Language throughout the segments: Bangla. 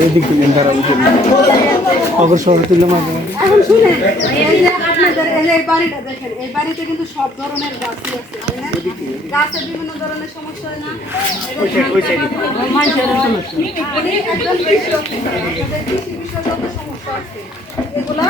এদিক থেকে তারা অগ্র শহরে তুললে মাঝে এগুলা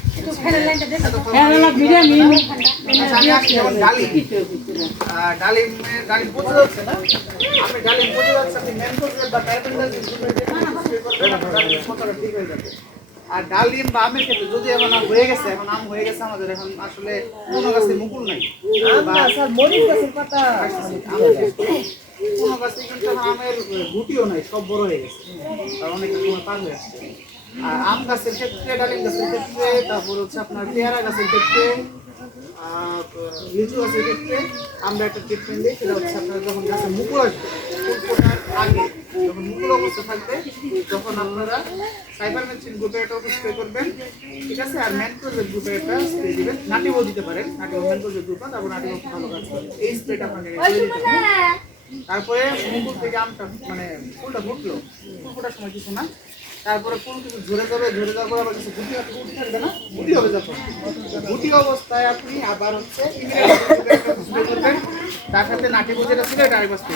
আচ্ছা, মেন হয়ে আর ডালিম বা আমের ক্ষেত্রে যদি এখন আম হয়ে গেছে এখন আম হয়ে গেছে আমাদের এখন আসলে কোনো গাছে মুকুল নাই কোনো গাছে কিন্তু আমের গুটিও নাই সব বড় হয়ে গেছে আর অনেকটা সময় পার হয়ে আসছে আর আম গাছের ক্ষেত্রে ডালিম গাছের ক্ষেত্রে তারপর হচ্ছে আপনার পেয়ারা গাছের ক্ষেত্রে লিচু গাছের ক্ষেত্রে আমরা একটা ট্রিটমেন্ট দিই সেটা হচ্ছে আপনার যখন গাছে মুকুল আসবে ফুল ফোটার আগে যখন মুকুল অবস্থা থাকবে তখন আপনারা সাইবারমেথ্রিন গ্রুপে একটা স্প্রে করবেন ঠিক আছে? আর ম্যানক্রোজের গ্রুপে একটা স্প্রে দিবেন। নাটিও দিতে পারেন নাটিও ম্যানক্রোজের গ্রুপে তারপর নাটিও ভালো কাজ করে। এই স্প্রেটা হবে। তারপরে মুকুল থেকে আমটা মানে ফুলটা ফুটলো। ফুল ফোটার সময় কিছু না। তারপরে কোন কিছু ঝরে যাবে, ঝরে যাওয়ার পর আবার কিছু গুটি হাতে গুটি থাকবে না? গুটি হবে যখন। গুটি অবস্থায় আপনি আবার হচ্ছে করবেন। তার সাথে নাটি যেটা ছিল, এটা আরেকবার স্প্রে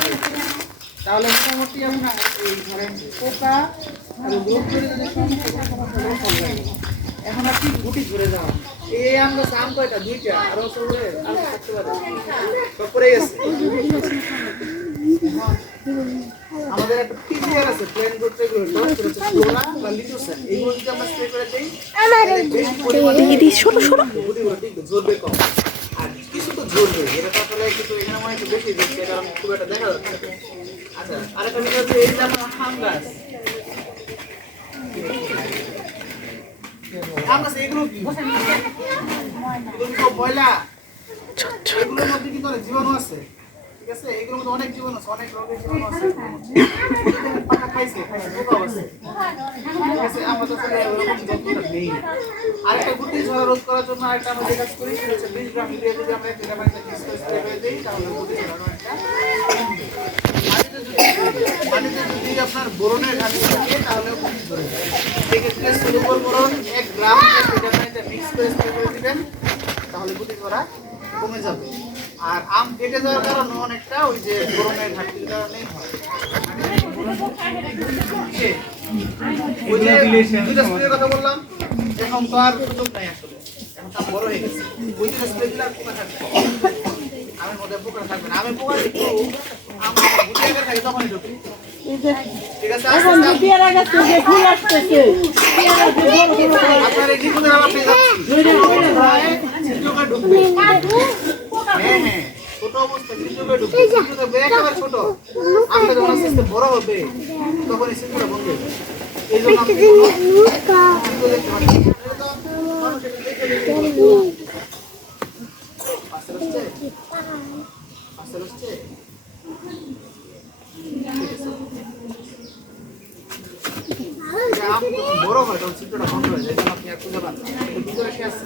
তাহলে মোটামুটি আপনার এই ধরেন পোকা আর গেল। এখন আপনি গুটি ঝরে যাওয়া? এই আমরা আম কয়টা দুইটা, আরও চলবে আরও থাকতে পারে। সব পড়ে গেছে। আমাদের একটা পিজিআর আছে প্ল্যান করতে গেলে সেটা বা লিটোসেন এইগুলো যদি আমরা স্প্রে করে দেই তাহলে বেশি পরিমাণে গুটিগুলো কম। আর কিছু তো এটা তো আসলে কিন্তু এখানে মনে একটু বেশি কারণ খুব একটা দেখা যাচ্ছে আচ্ছা আরেকটা বিষয় হচ্ছে এই যে আপনার হাম গাছ। হাম এগুলো কি? এগুলো সব ময়লা? এগুলোর মধ্যে কিন্তু অনেক জীবাণু আছে? ঠিক আছে? অনেক জীবাণু আছে, অনেক রোগের জীবাণু আছে। পাতা খাইছে আমরা তো ওরকম যত্নটা নেই। আরেকটা গুটি ঝরা রোধ করার জন্য আমরা যে কাজ করি, সেটা বিশ গ্রাম ইউরিয়া যদি আমরা এক লিটার পানিতে মিক্স করে করে দিই, তাহলে গুটি একটা যদি- আপনার বোরনের ঘাটতি থাকে, তাহলে গুটি ঝরে যায়। সেক্ষেত্রে সুলভর বোরন এক গ্রাম এক লিটার পানিতে মিক্স করে স্প্রে করে দিবেন, তাহলে গুটি ঝরা কমে যাবে। আর আম কেটে যাওয়ার কারণে অনেকটা ওই যে গরমের ঘাটতির কারণেই হয়। ওই যে দুইটা স্প্রের কথা বললাম এখন তো আর সুযোগ নাই আসলে। এখন তো বড় হয়ে গেছে। ওই দুইটা স্প্রে দিলে আর পোকা থাকবে না। আমের মধ্যে পোকা থাকবে না। আমি পোকা একটু আম গুটি থাকে তখনই ঢুকে। হয়, আপনার এই ঢুকবে। হ্যাঁ হ্যাঁ। ছোট অবস্থায় ছিদ্রটা ঢুকবে একেবারে ছোট। আমরা যখন আস্তে আস্তে বড় হবে। তখন এই বন্ধ হয়ে যাবে। এই জন্য তো বড় হয় তখন ছিদ্রটা বন্ধ হয়ে। যায় আপনি আর খুঁজে পান ভিতরে কি আছে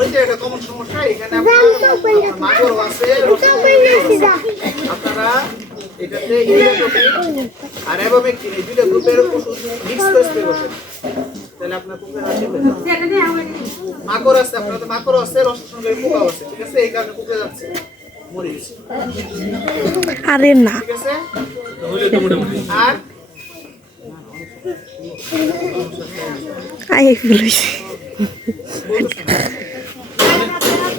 কমন সমস্যা এখানে মাগর আছে আপনারা এটাতে আর অ্যাবোমেকটিন এই দুইটা গ্রুপের ওষুধ মিক্স করে স্প্রে করবেন। তাহলে আপনার কুকুরের হাসি হয়ে যাবে মাকড় আছে আপনার তো মাকড় আছে রস সঙ্গে পোকাও আছে ঠিক আছে? এই কারণে যাচ্ছে মরিচ আরে না। ঠিক আছে? আর? আগে বলিস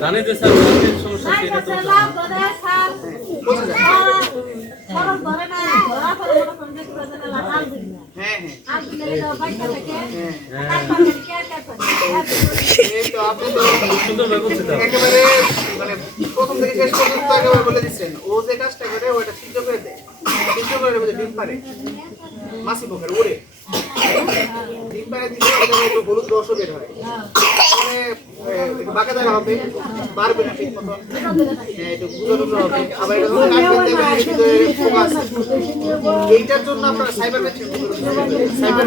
জানে যে স্যার ওনাদের সমস্যা? কি এটা তো হ্যাঁ হ্যাঁ। একেবারে মানে প্রথম থেকে শেষ পর্যন্ত একেবারে বলে দিচ্ছেন। ও যে কাজটা করে ওটা সিদ্ধ করে দেয়। সিদ্ধ করে ডিম পারে মাসি পোকার উড়ে ডিম পারে দিলে ওটা একটু হলুদ রসও বের হয় মানে আহ, দেওয়া হবে এইটার জন্য আপনারা সাইবার সাইবার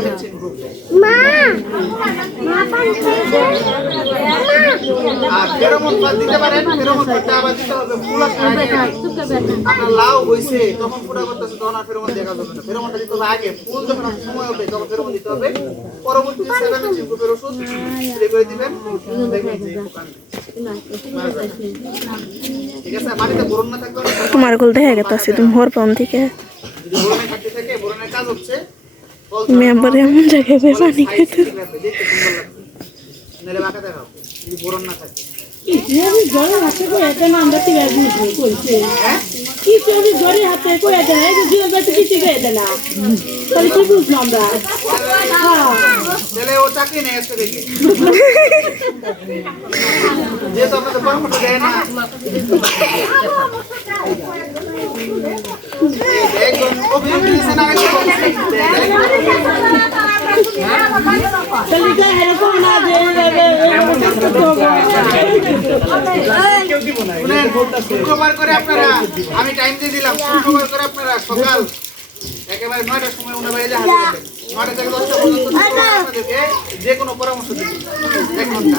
আর ফেরোমন দিতে পারেন ফেরোমন ফাঁদটা আবার দিতে হবে ফুল আপনার লাউ হইছে তখন ফুটা করতেছে তখন আর ফেরোমন দেখা যাবে না। ফেরোমনটা দিতে হবে আগে। ফুল যখন সময় হবে তখন ফেরোমন দিতে হবে। পরবর্তীতে গ্রুপের ওষুধ স্প্রে করে দিবেন। দেখবেন যে ঠিক আছে মাটিতে বোরন না তোমার গোল দেখা গেছে তুমি হর হচ্ছে ফল মেম্বার এমন জায়গায় পানি সাইজ খাইতে করে আপনারা, আমি টাইম দিয়ে দিলাম, শুক্রবার করে আপনারা সকাল একেবারে নয়টার সময় বাড়িতে হাজির হবেন নয়টা থেকে দশটা পর্যন্ত আপনাদেরকে যে কোনো পরামর্শ দিবেন এক ঘণ্টা।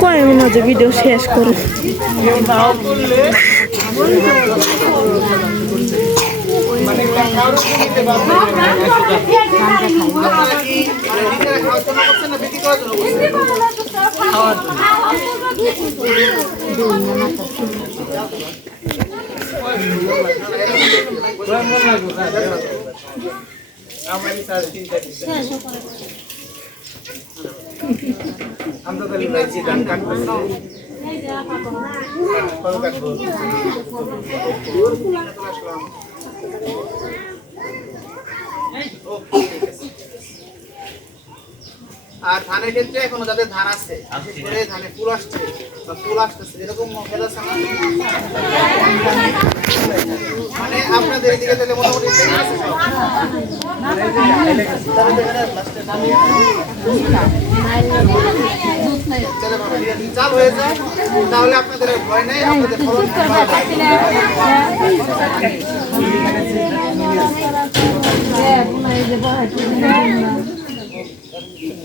কয় মিনিট ভিডিও শেষ করো মানে আমরা তাহলে যাইছি ধান কাটবো কবে কাটবো আসলাম আর ধানের ক্ষেত্রে এখনও যাদের ধান আছে করে ধানে ফুল আসছে বা ফুল আসতেছে আছে মানে আপনাদের এদিকে তাহলে মোটামুটি চাল হয়ে যায় তাহলে আপনাদের ভয় নেই আপনাদের ফলন হবে। এখানে বলেন তো আমারে, একশো থেকে এক মন ধান হয়, কি বলে?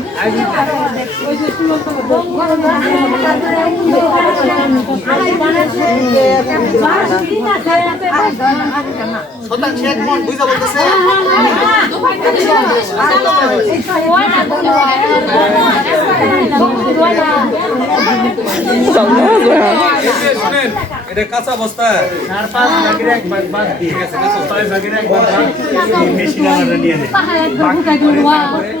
এক এটা কাঁচা অবস্থা ঠিক আছে, কাঁচা অবস্থা। আচ্ছা এই যে প্রত্যেকের বাড়িতে যে কত কুড়ি ভাগ।